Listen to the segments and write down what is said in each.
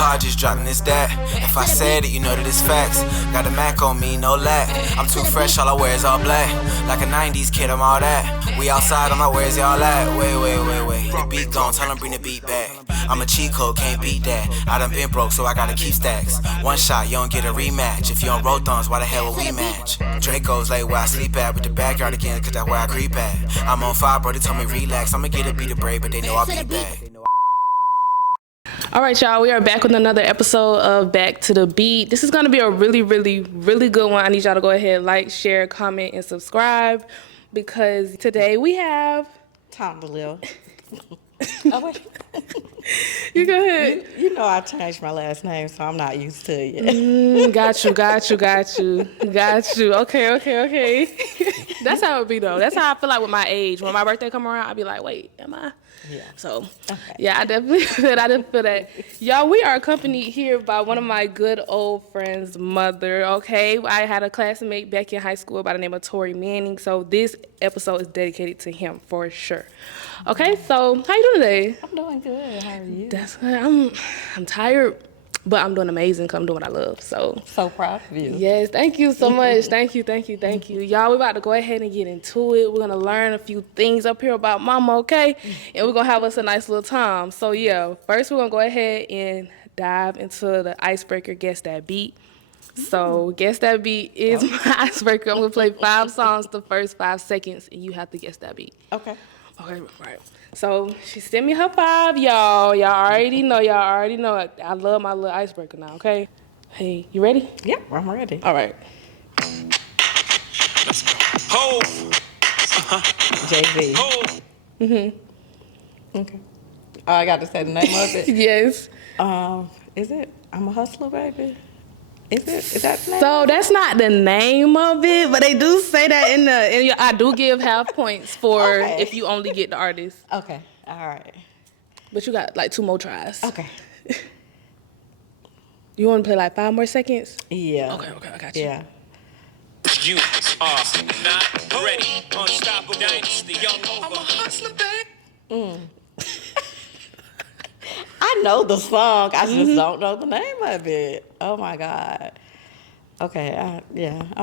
apologies, dropping this that. If I said it, you know that it's facts. Got a Mac on me, no lack. I'm too fresh, all I wear is all black. Like a 90s kid, I'm all that. We outside, I'm like, where's y'all at? Wait. The beat gone, tell them bring the beat back. I'm a cheat code, can't beat that. I done been broke, so I gotta keep stacks. One shot, you don't get a rematch. If you don't roll thumbs, why the hell would we match? Draco's like where I sleep at, with the backyard again, cause that's where I creep at. I'm on fire, bro, they told me relax. I'ma get a beat of break, but they know I'll be back. All right, y'all, we are back with another episode of Back to the Beat. This is going to be a really, really, really good one. I need y'all to go ahead, like, share, comment, and subscribe, because today we have... Tondalia. Oh, wait. You go ahead. You know I changed my last name, so I'm not used to it. Got you. Okay. That's how it be, though. That's how I feel like with my age. When my birthday come around, I'll be like, wait, am I? Yeah. So, okay. Yeah, I definitely feel that. Y'all, we are accompanied here by one of my good old friends' mother, okay? I had a classmate back in high school by the name of Tori Manning, so this episode is dedicated to him for sure. Okay, so how you doing today? I'm doing good. How are you? That's good. I'm tired, but I'm doing amazing because I'm doing what I love, so. So proud of you. Yes, thank you so much. Thank you. Y'all, we're about to go ahead and get into it. We're going to learn a few things up here about Mama, okay? And we're going to have us a nice little time. So, yeah, first we're going to go ahead and dive into the icebreaker, Guess That Beat. So, Guess That Beat is my icebreaker. I'm going to play 5 songs the first 5 seconds, and you have to guess that beat. Okay, right. So, she sent me her 5, y'all. Y'all already know. I love my little icebreaker now, okay? Hey, you ready? Yep, I'm ready. All right. Let's go. Ho! JV. Ho! Okay. Oh, I got to say the name of it? Yes. Is it I'm a Hustler, baby? Is that the name? So that's not the name of it, but they do say that I do give half points for if you only get the artist. Okay, all right. But you got like 2 more tries. Okay. You want to play like 5 more seconds? Yeah. Okay, I got you. Yeah. You are not ready. Unstoppable dynasty, young over. I'm a hustler, babe. I know the song. I just don't know the name of it. Oh, my God. Okay, I'm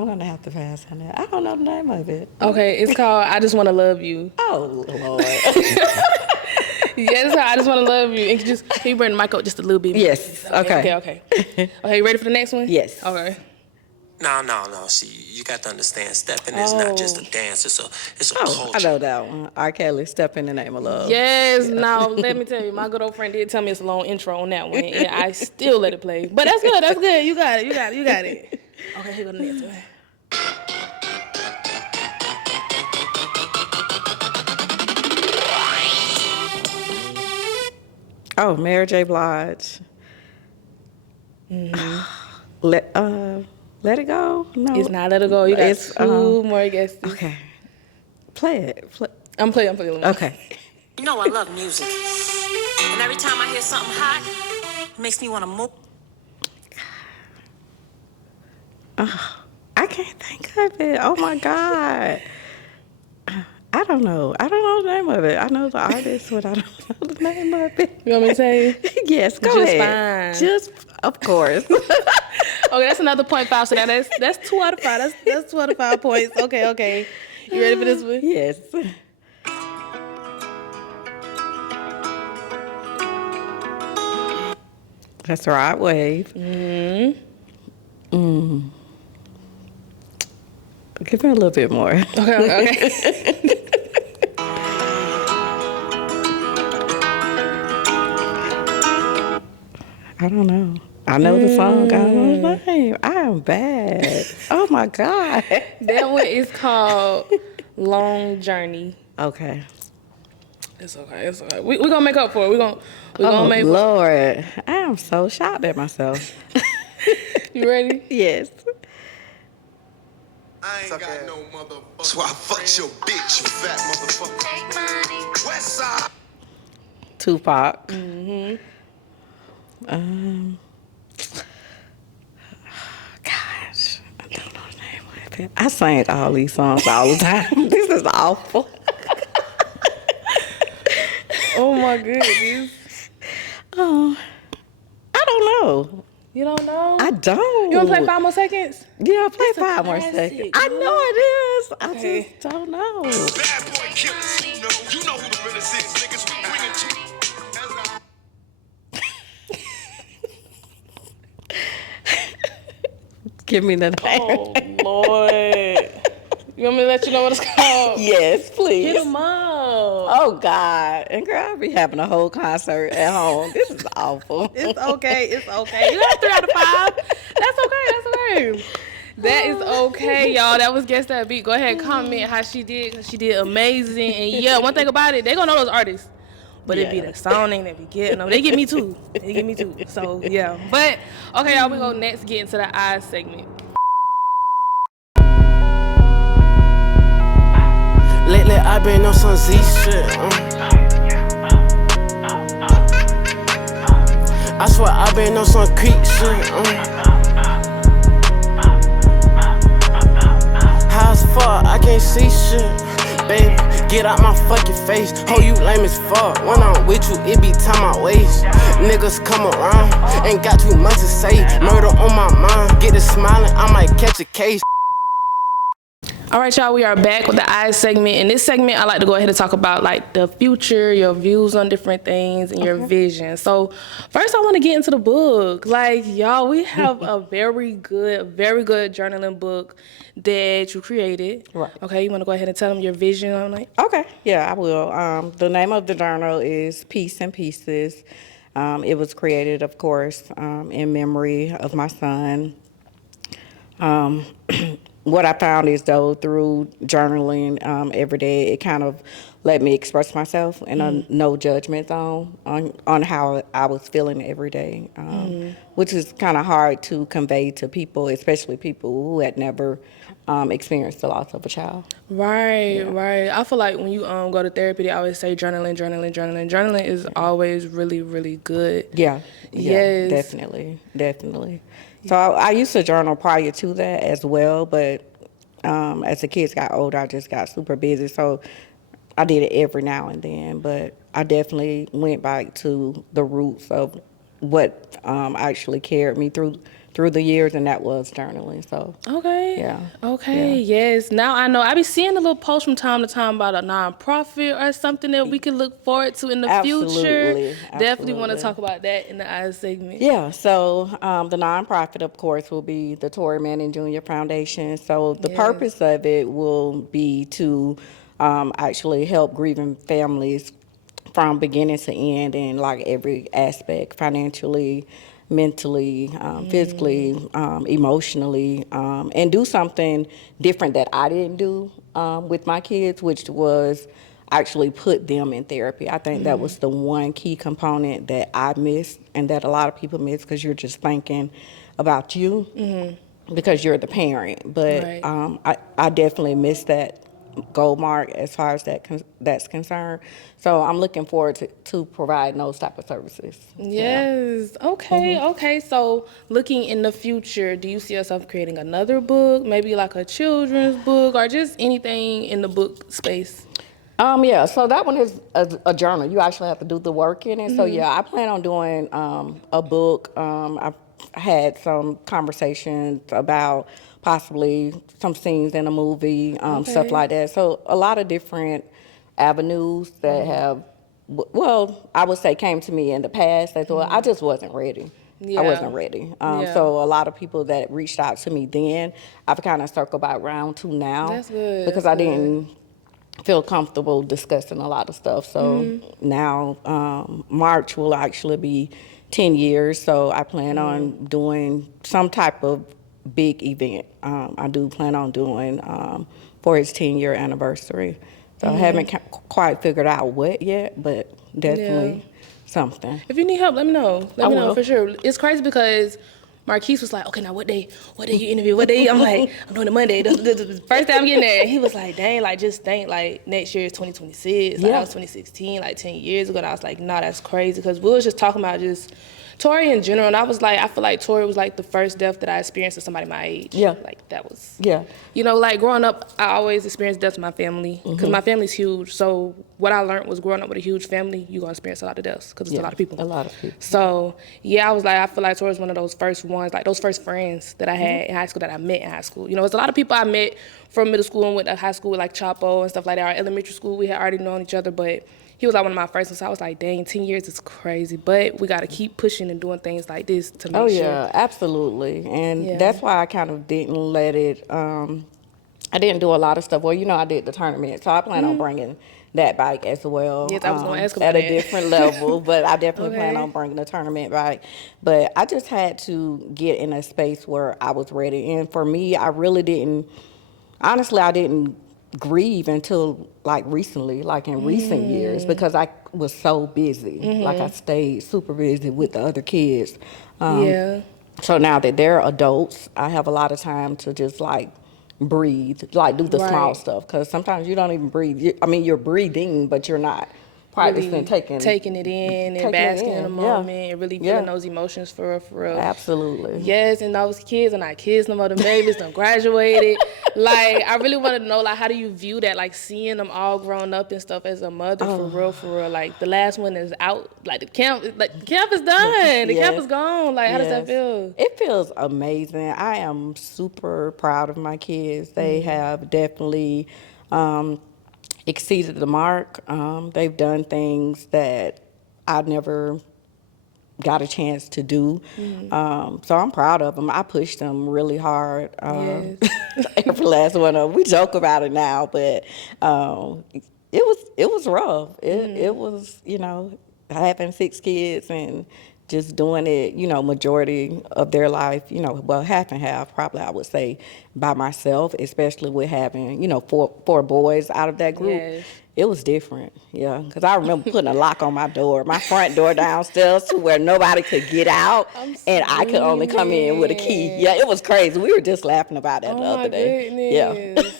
going to have to pass on that. I don't know the name of it. Okay, it's called I Just Want to Love You. Oh, Lord. Yes, I Just Want to Love You. And can you bring the mic up just a little bit? Yes, okay. Okay, you ready for the next one? Yes. Okay. No. See, you got to understand, stepping is not just a dance. It's a culture. I know that one. R. Kelly, Step in the Name of Love. Yes, now let me tell you, my good old friend did tell me it's a long intro on that one, and I still let it play. But that's good. You got it. Okay, here go the next one. Oh, Mary J. Blige. Let It Go? No. It's not Let It Go. You got 2 more guesses. Okay. Play it. I'm playing. Okay. You know I love music. And every time I hear something hot, it makes me want to move. I can't think of it. Oh, my God. I don't know the name of it. I know the artist, but I don't know the name of it. You want me to say? Yes, go ahead. Fine. Just, of course. Okay, that's another 0.5. So now that's 2 out of 5. That's 2 out of 5 points. Okay. You ready for this one? Yes. That's Rod Wave. Give me a little bit more. Okay. I don't know. I know the song. I don't know the name. I am bad. Oh, my God. That one is called Long Journey. Okay. It's okay. We're going to make up for it. We're gonna make Lord. I am so shocked at myself. You ready? Yes. I ain't got no motherfucker. So I fucked your bitch, you fat motherfucker. West side. Tupac. Gosh, I don't know the name of it. I sang all these songs all the time. This is awful. Oh my goodness. Oh, I don't know. You don't know? I don't. You want to play 5 more seconds? Yeah, play It's a 5 more classic, seconds. I know it is. I Okay. just don't know. Bad boy killers, you know who the realest is. Niggas we bringing to. Give me the name. Oh, Lord. You want me to let you know what it's called? Yes, please. Hit 'em up. Oh, God. And girl, I be having a whole concert at home. This is awful. It's okay. It's okay. You got 3 out of 5. That's okay. That's okay. That is okay, y'all. That was Guess That Beat. Go ahead and comment how she did, because she did amazing. And yeah, one thing about it, they gonna know those artists. But it be the sounding that be getting them. They get me too. They get me too. So yeah. But okay, y'all, we go next get into the eyes segment. Lately I been on some Z shit. I swear I been on some creep shit. High as fuck, I can't see shit. Baby, get out my fucking face. Oh, you lame as fuck. When I'm with you, it be time I waste. Niggas come around, ain't got too much to say. Murder on my mind, get it smiling, I might catch a case. All right, y'all, we are back with the eyes segment. In this segment, I like to go ahead and talk about like the future, your views on different things, and your vision. So first, I want to get into the book. Like, y'all, we have a very good journaling book that you created. Right. Okay, you want to go ahead and tell them your vision on it? Okay, yeah, I will. The name of the journal is Peace and Pieces. It was created, of course, in memory of my son. What I found is, though, through journaling every day, it kind of let me express myself in a no judgment zone on how I was feeling every day, which is kind of hard to convey to people, especially people who had never experienced the loss of a child. Right. I feel like when you go to therapy, they always say journaling. Journaling is always really, really good. Yeah, Yes. definitely. So I used to journal prior to that as well, but as the kids got older, I just got super busy. So I did it every now and then, but I definitely went back to the roots of what actually carried me through the years, and that was journaling. So Okay. Yeah. Okay. Yes. Now I know. I be seeing a little post from time to time about a nonprofit or something that we can look forward to in the future. Definitely want to talk about that in the eyes segment. Yeah, so the nonprofit, of course, will be the Tory Manning Jr. Foundation. So the purpose of it will be to actually help grieving families from beginning to end in like every aspect, financially, mentally, physically, emotionally, and do something different that I didn't do with my kids, which was actually put them in therapy. I think that was the one key component that I missed and that a lot of people miss, because you're just thinking about you because you're the parent. But Right. I definitely missed that goal mark as far as that's concerned. So I'm looking forward to providing those type of services. Yes. Okay. Okay. So looking in the future, do you see yourself creating another book, maybe like a children's book, or just anything in the book space? Yeah, so that one is a journal. You actually have to do the work in it. So yeah, I plan on doing a book. I've had some conversations about possibly some scenes in a movie, stuff like that. So a lot of different avenues that have, well, I would say came to me in the past. I thought I just wasn't ready. Yeah. I wasn't ready. Yeah. So a lot of people that reached out to me then, I've kind of circled back around to now. That's good. Because That's I didn't feel comfortable discussing a lot of stuff. So now March will actually be 10 years. So I plan on doing some type of big event. I do plan on doing for his 10-year anniversary. So I haven't quite figured out what yet, but definitely something. If you need help, let me know. Let I me know will. for sure. It's crazy because Marquise was like, okay, now what day you interview? What day? I'm like, I'm doing it Monday. The first day I'm getting there. And he was like, dang, like just think like next year is 2026. Like that was 2016, like 10 years ago. And I was like, nah, that's crazy. Because we was just talking about just Tori in general, and I feel like Tori was like the first death that I experienced with somebody my age. Yeah. Like that was. Yeah. You know, like growing up, I always experienced deaths with my family because my family's huge. So what I learned was growing up with a huge family, you're gonna experience a lot of deaths because it's a lot of people. A lot of people. So yeah, I feel like Tori was one of those first ones, like those first friends that I had in high school that I met in high school. You know, there's a lot of people I met from middle school and went to high school with like Chapo and stuff like that. Our elementary school, we had already known each other, but he was like one of my first ones. So I was like, dang, 10 years is crazy. But we got to keep pushing and doing things like this to make sure. Oh, yeah, absolutely. And that's why I kind of didn't let it, I didn't do a lot of stuff. Well, you know, I did the tournament, so I plan on bringing that bike as well. Yes, I was gonna ask about at a that. different level, but I definitely plan Okay. on bringing the tournament bike. But I just had to get in a space where I was ready. And for me, I really didn't, honestly, I didn't grieve until like recently, like in recent years, because I was so busy. Like I stayed super busy with the other kids. Yeah. So now that they're adults, I have a lot of time to just like breathe, like do the small Right. stuff. Because sometimes you don't even breathe. I mean, you're breathing, but you're not practicing Really taking it in taking and basking it in the in, moment yeah. and really Yeah. feeling those emotions for real, for real. Absolutely. Yes, and those kids are not kids no more. The babies done graduated. Like, I really wanted to know, like, how do you view that? Like, seeing them all grown up and stuff as a mother, for real, for real. Like, the last one is out. Like, the camp is done. The camp Yes. is gone. Like, how does that Yes. feel? It feels amazing. I am super proud of my kids. They have definitely exceeded the mark. They've done things that I never got a chance to do. So I'm proud of them. I pushed them really hard. Yes. Every last one of them. We joke about it now, but it was rough. It was, you know, having 6 kids and just doing it, you know, majority of their life, you know, well, half and half, probably I would say, by myself, especially with having, you know, four boys out of that group. Yes. It was different, yeah, because I remember putting a lock on my door, my front door downstairs to where nobody could get out, and I could only come in with a key. screaming. Yeah, it was crazy. We were just laughing about that the Oh, other my day. goodness.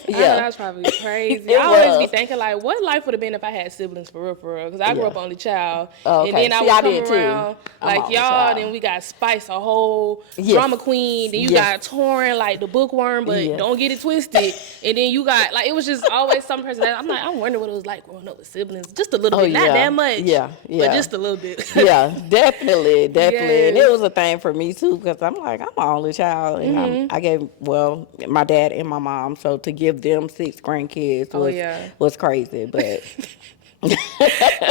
Yeah, I know that's probably crazy. It I always be was. thinking, like, what life would have been if I had siblings, for real, because I grew Yeah. up only child. Oh, And okay. then I See, would I come did too. around, I'm like, only y'all, child. then we got Spice, a whole Yes. drama queen. Then you Yes. got Torrin, like, the bookworm, but Yes. don't get it twisted. And then you got, like, it was just always some person that, I'm like, I wonder what it was like growing up with siblings. Just a little Oh, bit. Not yeah. that much. Yeah, yeah. But just a little bit. Yeah, definitely. And it Yes. was a thing for me too, because I'm like, I'm an only child, and I gave, well, my dad and my mom, so to give them 6 grandkids Oh, was yeah. was crazy, but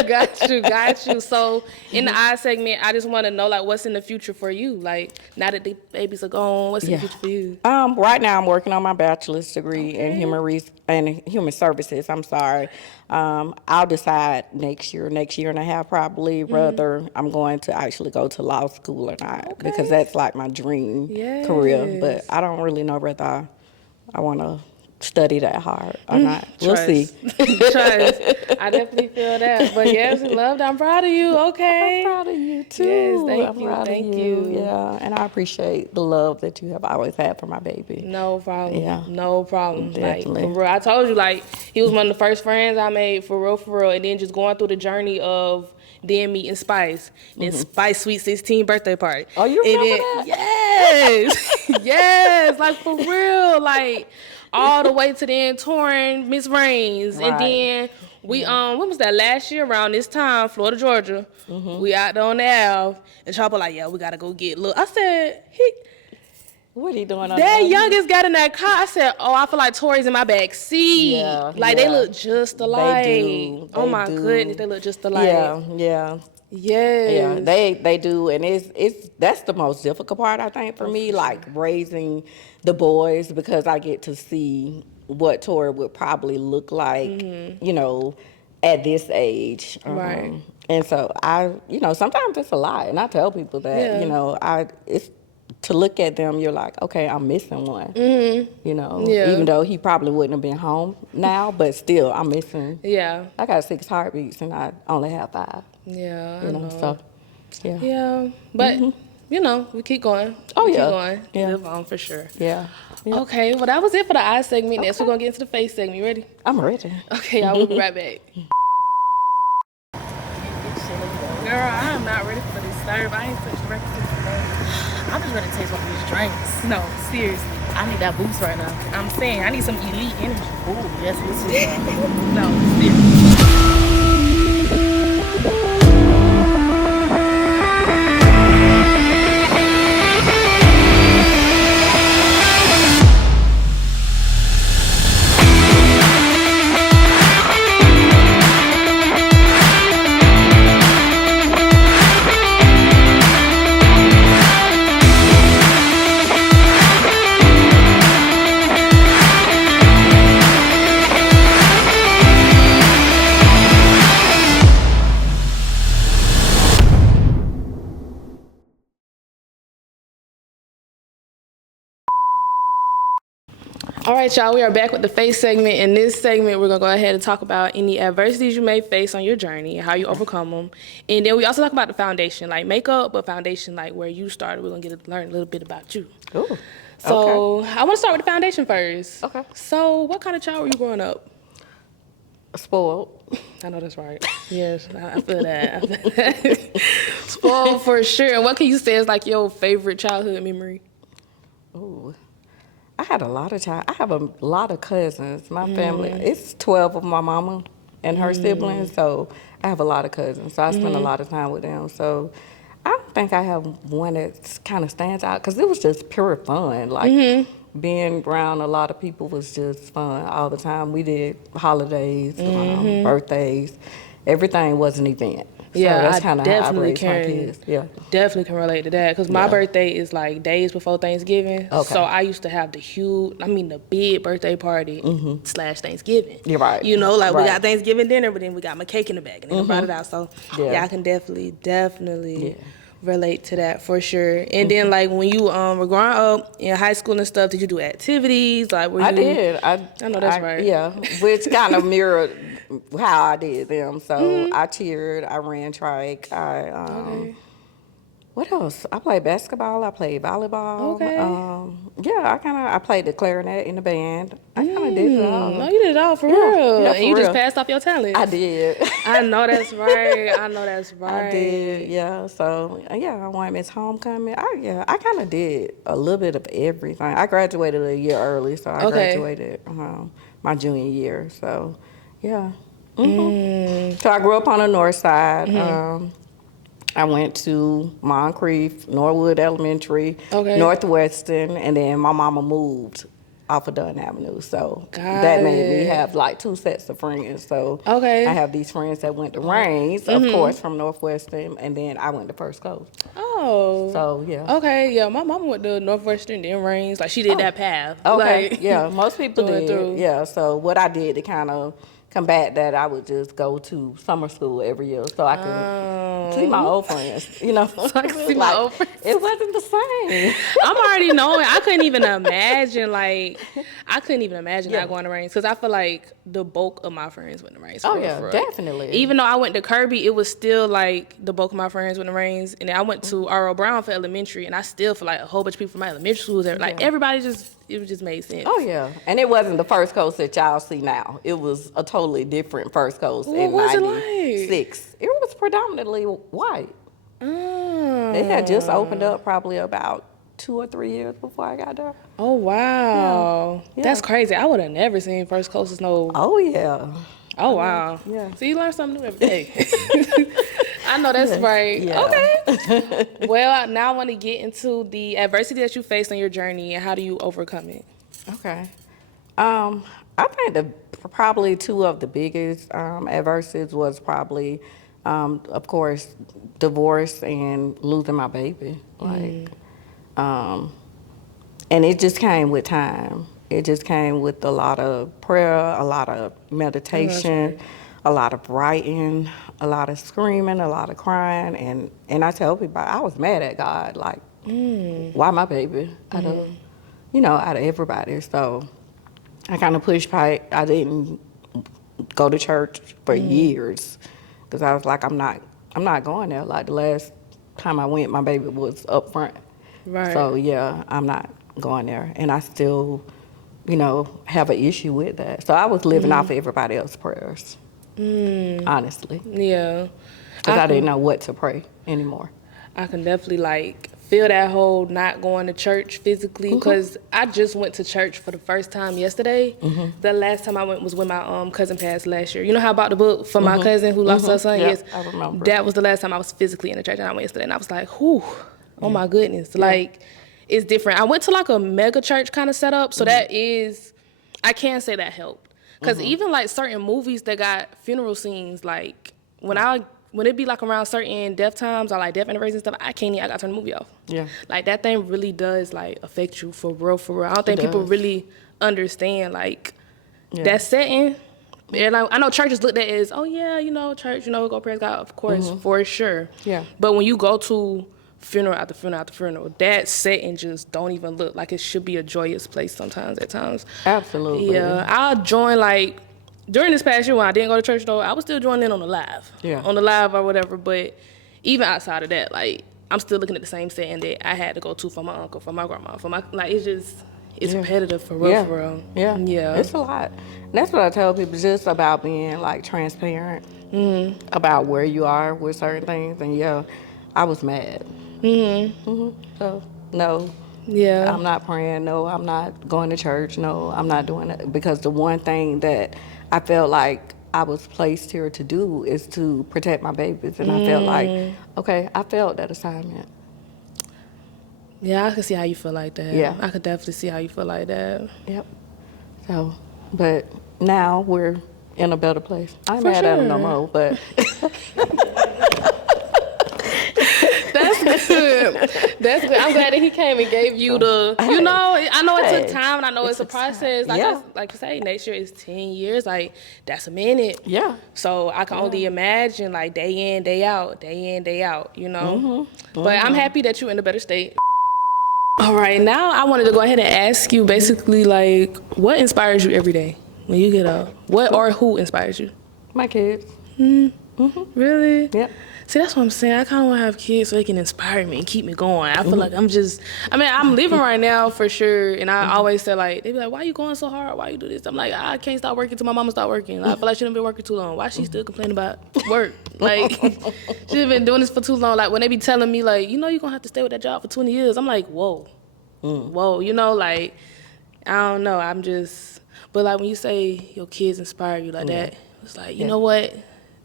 Got you. So in the eye segment, I just want to know, like, what's in the future for you? Like, now that the babies are gone, what's in the future for you? right now I'm working on my bachelor's degree in human services. I'm sorry. I'll decide next year and a half probably whether I'm going to actually go to law school or not, because that's like my dream career. But Yes. I don't really know whether I want to study that hard or not. We'll see. Trust. I definitely feel that. But yes, loved. I'm proud of you. Okay. I'm proud of you too. Yes, thank I'm you, proud of thank you. Yeah, and I appreciate the love that you have always had for my baby. No problem. Yeah. No problem. Definitely. Like, for real. I told you, like, he was one of the first friends I made, for real. And then just going through the journey of then meeting Spice. Then Spice Sweet 16 birthday party. Oh, you remember and then, that? Yes. Yes. Like, for real. Like, all the way to then touring Miss Rains. Right. And then we, when was that? Last year around this time, Florida, Georgia. We out there on the Ave. And Chopper like, yeah, we got to go get look. I said, What are you doing on that the youngest got in that car. I said, oh, I feel like Tori's in my back seat. Yeah, Like, yeah. they look just alike. do. Oh, They my do. goodness. They look just alike. Yeah. Yes. Yeah, they do, and it's that's the most difficult part, I think, for me, like raising the boys, because I get to see what Tori would probably look like, you know, at this age. Right. And so sometimes it's a lot, and I tell people that, Yeah. you know, it's to look at them, you're like, okay, I'm missing one. You know, Yeah. even though he probably wouldn't have been home now, but still, I'm missing. Yeah. I got 6 heartbeats, and I only have 5. Yeah. I You know. know, so yeah. Yeah. But, you know, we keep going. Oh, we yeah. keep going. Yeah. Live on for sure. Yeah. Yeah. Okay. Well, that was it for the eye segment. Next, we're going to get into the face segment. You ready? I'm ready. Okay, y'all. We'll be right back. Girl, I am not ready for this nerve. I ain't touched the record since today. I'm just ready to taste one of these drinks. No, seriously. I need that boost right now. I'm saying I need some elite energy. Ooh, yes, this is. No, seriously. All right, y'all, we are back with the face segment. In this segment, we're going to go ahead and talk about any adversities you may face on your journey and how you overcome them. And then we also talk about the foundation, like makeup, but foundation, like where you started. We're going to get to learn a little bit about you. Ooh. So I want to start with the foundation first. Okay. So what kind of child were you growing up? Spoiled. I know that's right. Yes, I feel that. Spoiled for sure. And what can you say is like your favorite childhood memory? Ooh. I had a lot of I have a lot of cousins. My family, it's 12 of my mama and her siblings, so I have a lot of cousins. So I spend a lot of time with them. So I don't think I have one that kind of stands out because it was just pure fun. Like being around a lot of people was just fun all the time. We did holidays, birthdays. Everything was an event. Yeah, so that's I kind of how I definitely raised my kids. Yeah. definitely can relate to that because my birthday is like days before Thanksgiving. Okay. So I used to have the big birthday party / Thanksgiving. You're right. You know, like we Right. got Thanksgiving dinner, but then we got my cake in the bag and then I brought it out. So Yeah. I can definitely relate to that for sure. And then like when you were growing up in high school and stuff, did you do activities? Like were you? I did. I know that's right. Yeah, which kind of mirrored how I did them. So I cheered, I ran track, what else? I played basketball, I played volleyball. Okay. I played the clarinet in the band. I kind of did it all. No, you did it all for real. Yeah, and you just real. passed off your talents. I did. I know that's right. I did, yeah. So, I won Miss Homecoming. I kind of did a little bit of everything. I graduated a year early, so I graduated my junior year. So, yeah. So I grew up on the north side. I went to Moncrief, Norwood Elementary, Northwestern, and then my mama moved off of Dunn Avenue. So that made me have like two sets of friends. So I have these friends that went to Rains, of course, from Northwestern, and then I went to First Coast. Oh. So, yeah. Okay, yeah, my mama went to Northwestern, then Rains. Like, she did that path. Okay, like, yeah, most people going did. through. Yeah, so what I did to kind of combat that, I would just go to summer school every year so I could see my old friends, you know. So I could see my old friends. It wasn't the same. I'm already knowing. I couldn't even imagine, not going to Rains. Because I feel like the bulk of my friends went to Rains. Oh, yeah, definitely. Even though I went to Kirby, it was still like the bulk of my friends went to Rains. And then I went to R.O. Brown for elementary, and I still feel like a whole bunch of people from my elementary schools, like everybody it just made sense. Oh, yeah. And it wasn't the First Coast that y'all see now. It was a totally different First Coast in was it 96. It was predominantly white. It had just opened up probably about 2 or 3 years before I got there. Oh, wow. Yeah. That's crazy. I would have never seen First Coast as no... Oh, yeah. Oh, wow. Yeah. So you learn something new every day. I know that's right. Yeah. Okay. Well, now I want to get into the adversity that you faced on your journey and how do you overcome it? Okay. I think probably two of the biggest adversities was probably, of course, divorce and losing my baby. Like, and it just came with time. It just came with a lot of prayer, a lot of meditation, a lot of writing, a lot of screaming, a lot of crying, and I tell people I was mad at God, like, why my baby? Out of everybody. So I kind of pushed back. I didn't go to church for years because I was like, I'm not going there. Like the last time I went, my baby was up front. Right. So yeah, I'm not going there, and I still, have an issue with that. So I was living off of everybody else's prayers, honestly. Yeah. Because I didn't know what to pray anymore. I can definitely like feel that whole not going to church physically because I just went to church for the first time yesterday. The last time I went was when my cousin passed last year. You know how about the book for my cousin who lost her son? Yep, Yes, I remember. that was the last time I was physically in the church, and I went yesterday, and I was like, whew, oh my goodness, like it's different. I went to like a mega church kind of setup, so that is, I can say that helped because even like certain movies that got funeral scenes, like when it be like around certain death times or like death anniversaries and stuff, I gotta turn the movie off. Yeah. Like that thing really does like affect you for real, for real. I don't think people really understand like that setting. And like, I know churches looked at it as, oh yeah, you know, church, you know, go praise God, of course, for sure. Yeah. But when you go to funeral after funeral after funeral, that setting just don't even look like it should be a joyous place sometimes at times. Absolutely. Yeah. I'll join like, during this past year when I didn't go to church though, I was still joining in on the live. Yeah. On the live or whatever, but even outside of that, like, I'm still looking at the same setting that I had to go to for my uncle, for my grandma, for my, like, it's just, it's repetitive for real, for real. Yeah. Yeah. It's a lot. And that's what I tell people, just about being, like, transparent about where you are with certain things. And, yeah, I was mad. So, no. Yeah. I'm not praying. No, I'm not going to church. No, I'm not doing it. Because the one thing that I felt like I was placed here to do is to protect my babies. And I felt like, okay, I felt that assignment. Yeah, I can see how you feel like that. Yeah. I could definitely see how you feel like that. Yep. So, but now we're in a better place. I ain't mad at him no more, but... That's good. That's good. I'm glad that he came and gave you the, you know, I know it took time and I know it's a process. Like, like you say, next year is 10 years. Like, that's a minute. Yeah. So I can only imagine, like, day in, day out, you know? But I'm happy that you're in a better state. All right, now I wanted to go ahead and ask you basically, like, what inspires you every day when you get up? What or who inspires you? My kids. Really? Yep. See, that's what I'm saying. I kind of want to have kids so they can inspire me and keep me going. I feel like I'm living right now for sure. And I always say, like, they be like, why you going so hard? Why you do this? I'm like, I can't stop working till my mama stop working. I feel like she done been working too long. Why she still complaining about work? Like, she been doing this for too long. Like, when they be telling me, like, you know, you're going to have to stay with that job for 20 years. I'm like, whoa. Whoa. You know, like, I don't know. I'm just, but like when you say your kids inspire you like that, it's like, you know what?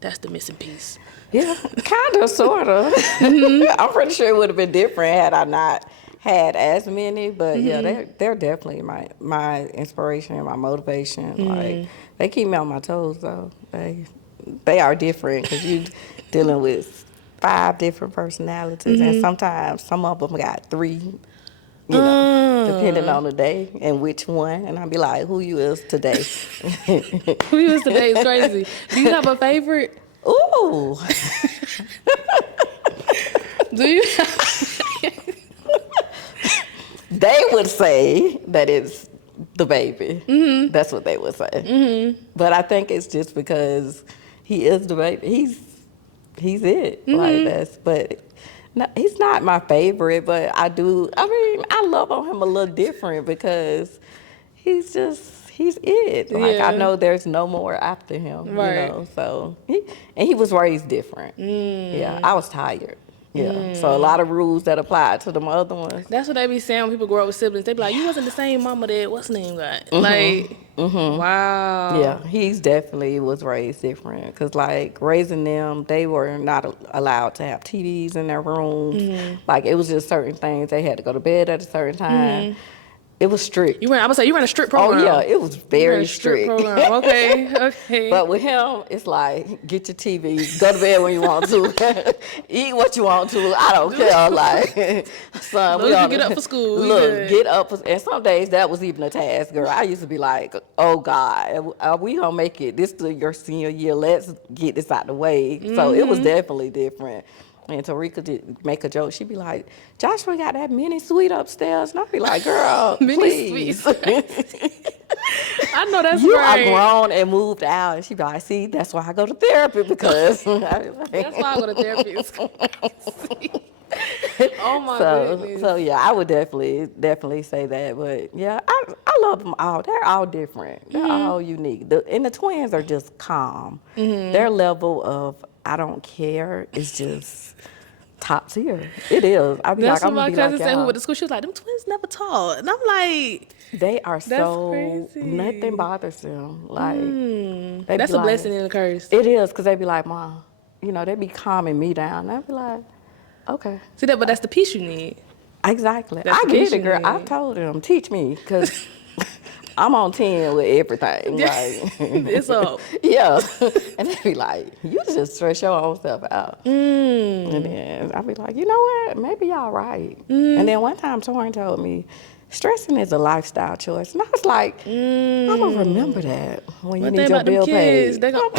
That's the missing piece. Yeah, kind of, sort of. I'm pretty sure it would have been different had I not had as many. But yeah, they're definitely my inspiration and my motivation. Like, they keep me on my toes, though. They are different because you dealing with 5 different personalities, and sometimes some of them got 3. You know, depending on the day and which one. And I'll be like, who you is today? Who you is today is crazy. Do you have a favorite? Ooh. Do you? They would say that it's the baby. That's what they would say. But I think it's just because he is the baby. He's it. Like that's. But no, he's not my favorite. But I love on him a little different because he's it. Like, I know there's no more after him, you know, so, he was raised different. Yeah, I was tired. Yeah, so a lot of rules that apply to them other ones. That's what they be saying when people grow up with siblings. They be like, you wasn't the same mama that, what's the name got? Like, wow. Yeah, he's definitely was raised different. Because, like, raising them, they were not allowed to have TVs in their rooms. Like, it was just certain things. They had to go to bed at a certain time. It was strict. You ran a strict program. Oh, yeah, it was very strict. Program. Okay. But with him, it's like, get your TV, go to bed when you want to, eat what you want to. I don't care. Like, son, we get up for school. Look, get up. And some days that was even a task, girl. I used to be like, oh, God, are we going to make it? This is your senior year. Let's get this out the way. So it was definitely different. And Tarika did make a joke. She'd be like, Joshua got that mini suite upstairs. And I'd be like, girl, please. I know that's you right. are grown and moved out. And she'd be like, see, that's why I go to therapy because. That's why I go to therapy. Oh, my goodness. So, yeah, I would definitely say that. But, yeah, I love them all. They're all different. They're all unique. And the twins are just calm. Their level of I don't care is just top tier. It is. I be That's like, what I'm my gonna be cousin like, said who y'all. went to school. She was like, them twins never taught. And I'm like, They are that's so crazy. nothing bothers them. Like they That's be a like, blessing and a curse. It is, because they be like, Mom, they be calming me down. And I be like, okay. See that, but that's the peace you need. Exactly. That's I the get peace it, you girl. I need. told them, teach me, because I'm on 10 with everything. Like, It's up. yeah. And they be like, you just stress your own stuff out. And then I be like, you know what? Maybe y'all right. And then one time, Torin told me, stressing is a lifestyle choice. And I was like, I'm going to remember that when you One need thing your about them bill kids, paid. they gon'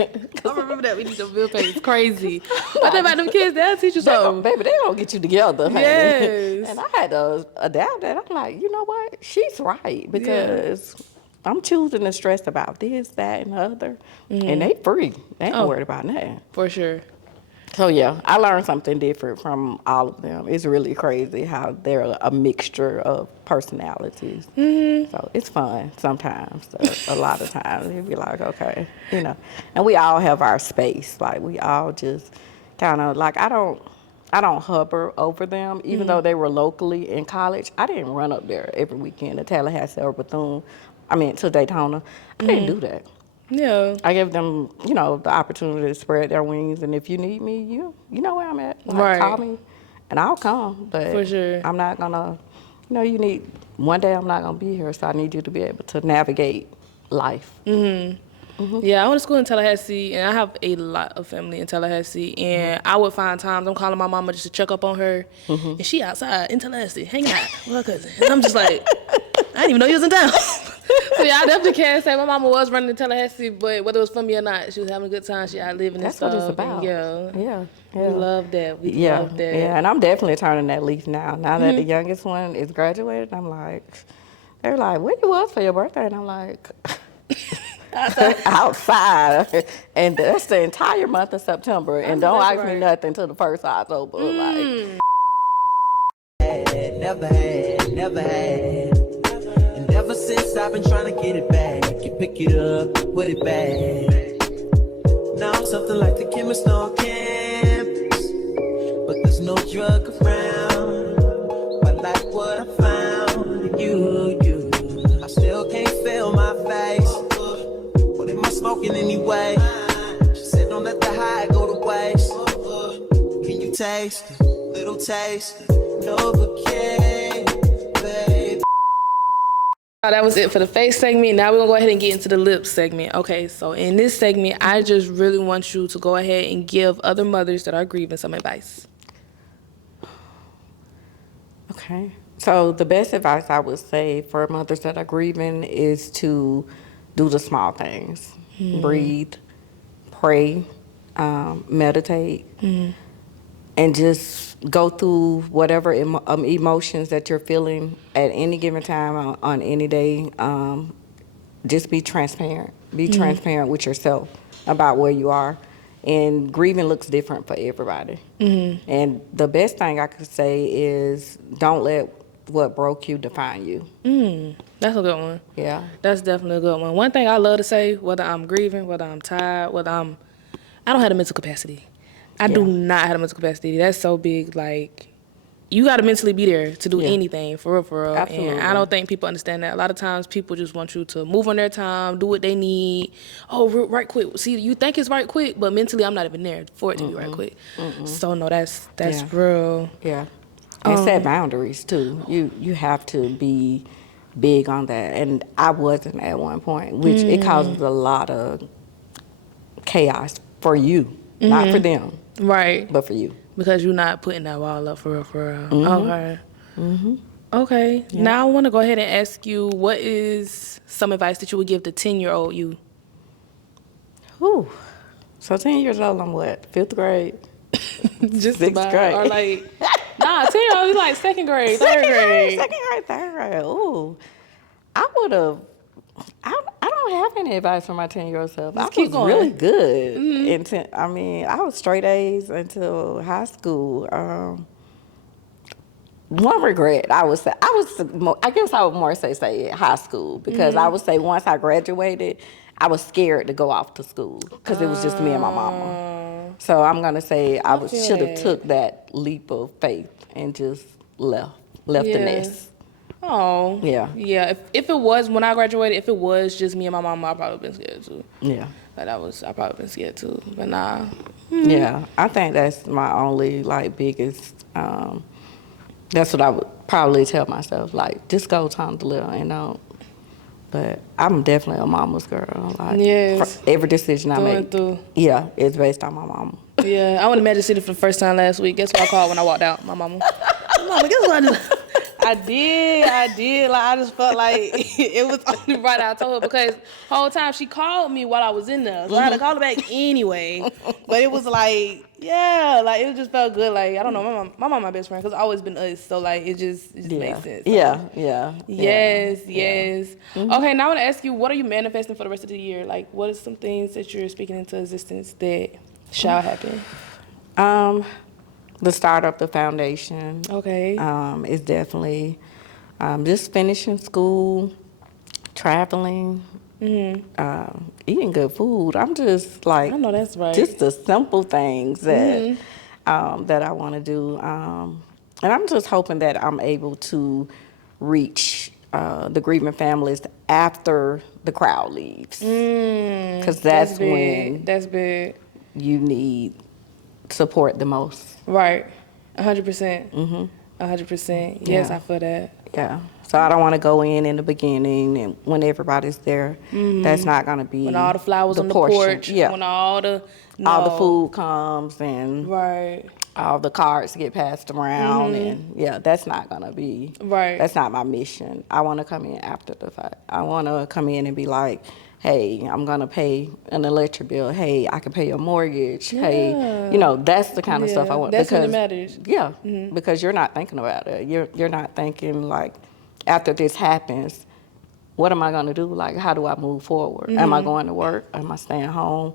I remember that we need your bill paid. It's crazy. One thing about them kids, they'll teach you something. Baby, they gonna get you together, honey. Yes. And I had to adapt that. I'm like, you know what? She's right, because I'm choosing to stress about this, that, and the other. And they free. They ain't worried about nothing. For sure. So yeah, I learned something different from all of them. It's really crazy how they're a mixture of personalities. So it's fun sometimes. A lot of times you'd be like, okay, and we all have our space. Like we all just kind of like I don't hover over them, even though they were locally in college. I didn't run up there every weekend to Tallahassee or Bethune. To Daytona. I didn't do that. Yeah. I give them, the opportunity to spread their wings, and if you need me, you know where I'm at. Like, Right. call me, and I'll come. But For sure. I'm not gonna, one day I'm not gonna be here, so I need you to be able to navigate life. Yeah, I went to school in Tallahassee, and I have a lot of family in Tallahassee. And I would find times I'm calling my mama just to check up on her, and she outside in Tallahassee hanging out with her cousin. And I'm just like, I didn't even know you was in town. So yeah, I definitely can't say my mama was running to Tallahassee, but whether it was for me or not, she was having a good time. She out living That's and what stuff. it's about. And Yeah. we love that. We Yeah, love that. yeah, and I'm definitely turning that leaf now. Now that the youngest one is graduated, I'm like, they're like, where you was for your birthday? And I'm like, outside. And that's the entire month of September. And don't ask me nothing till the 1st of October. Like, never had. And ever since I've been trying to get it back, you pick it up, put it back. Now I'm something like the chemist on campus, but there's no drug around. I like what I found in you. I still can't feel my face. What am I smoking anyway? She said don't let the high go to waste. Can you taste it? Little taste, Novocaine, babe. That was it for the face segment. Now we're going to go ahead and get into the lips segment. Okay, so in this segment, I just really want you to go ahead and give other mothers that are grieving some advice. okay. So the best advice I would say for mothers that are grieving is to do the small things. Breathe, pray, meditate, and just go through whatever emotions that you're feeling at any given time on any day. Just be transparent. Be transparent with yourself about where you are. And grieving looks different for everybody. And the best thing I could say is don't let what broke you define you. That's a good one. Yeah. That's definitely a good one. One thing I love to say, whether I'm grieving, whether I'm tired, I don't have the mental capacity. I do not have the mental capacity. That's so big. Like, you got to mentally be there to do anything, for real. Absolutely. And I don't think people understand that. A lot of times people just want you to move on their time, do what they need. Oh, right quick. See, you think it's right quick, but mentally I'm not even there for it to be right quick. So, no, that's real. Yeah. And set boundaries, too. You have to be big on that. And I wasn't at one point, which it causes a lot of chaos for you. Not for them, Right. but for you. Because you're not putting that wall up, for real. Okay. Okay. Yeah. Now I want to go ahead and ask you, what is some advice that you would give the 10-year-old you? Whew. So 10 years old, I'm what, 5th grade? Just 6th about, grade. or like, 10-year-old is like 2nd grade, 3rd grade. 2nd grade, 3rd grade. Ooh. I would have, I don't have any advice for my 10-year-old self. I keep was going. really good. I was straight A's until high school. One regret, I would say, I guess I would more say high school, because I would say once I graduated, I was scared to go off to school because it was just me and my mama. So I'm gonna say I feel should have that. took that leap of faith and just left the Yeah. nest. Oh. Yeah. Yeah. If it was when I graduated, if it was just me and my mama, I probably been scared too. Yeah. I probably been scared too. But nah. Yeah. I think that's my only like biggest. That's what I would probably tell myself. Like, just go Tondalia and don't. But I'm definitely a mama's girl. Like, Yes. every decision I Through and make, through. yeah, it's based on my mama. Yeah. I went to Magic City for the first time last week. Guess what I called when I walked out? My mama. Mama, guess what I did? I did. Like, I just felt like it was only right. I told her because the whole time she called me while I was in there. So I had to call her back anyway. But it was like, yeah, like it just felt good. Like, I don't know, my mom my best friend because it's always been us. So like, it just makes sense. So. Yeah. Yes. Mm-hmm. Okay, now I want to ask you, what are you manifesting for the rest of the year? Like, what are some things that you're speaking into existence that shall happen? The start of the foundation. Okay. Is definitely just finishing school, traveling, eating good food. I'm just like, I know that's right. just the simple things that that I want to do, and I'm just hoping that I'm able to reach the grieving families after the crowd leaves, because that's when That's big. you need support the most. Right. 100%. 100%. Yes, Yeah. I feel that. Yeah. So I don't want to go in the beginning and when everybody's there. That's not going to be When all the flowers on the portion. porch. Yeah. When all the All the food comes and Right. all the cards get passed around and that's not going to be. Right. That's not my mission. I want to come in after the fact. I want to come in and be like, hey, I'm going to pay an electric bill. Hey, I can pay your mortgage. Hey, that's the kind of stuff I want. That's when it because, matters. Yeah, because you're not thinking about it. You're not thinking like, after this happens, what am I going to do? Like, how do I move forward? Am I going to work? Am I staying home?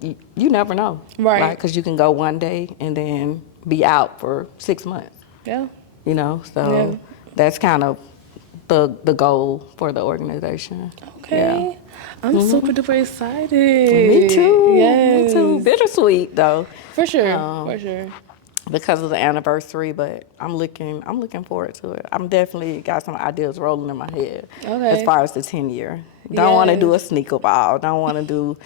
You never know. Right. Because you can go one day and then be out for 6 months. Yeah. So that's kind of the goal for the organization. Okay. Yeah. I'm super duper excited. Me too. Yes. Me too. Bittersweet though. For sure. For sure. Because of the anniversary, but I'm looking forward to it. I'm definitely got some ideas rolling in my head as far as the 10-year. Don't want to do a sneaker ball. Don't want to do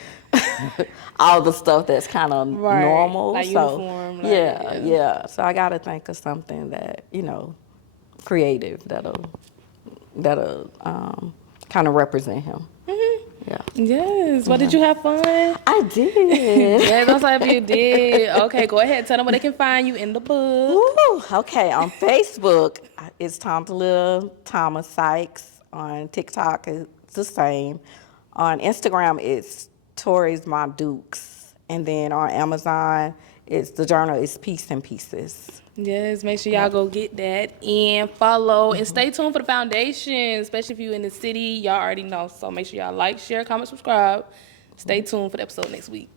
all the stuff that's kind of normal. Like so uniform. Yeah. So I got to think of something that creative that'll kind of represent him. Yeah. Yes. Well, did you have fun? I did. Yes, I'm sorry if you did. Okay, go ahead. Tell them where they can find you in the book. Woo, okay, on Facebook, it's Tondalia Thomas Sykes. On TikTok, it's the same. On Instagram, it's Tori's Mom Dukes. And then on Amazon, the journal is Peace and Pieces. Yes, make sure y'all go get that and follow and stay tuned for the foundation, especially if you're in the city. Y'all already know. So make sure y'all like, share, comment, subscribe. Stay tuned for the episode next week.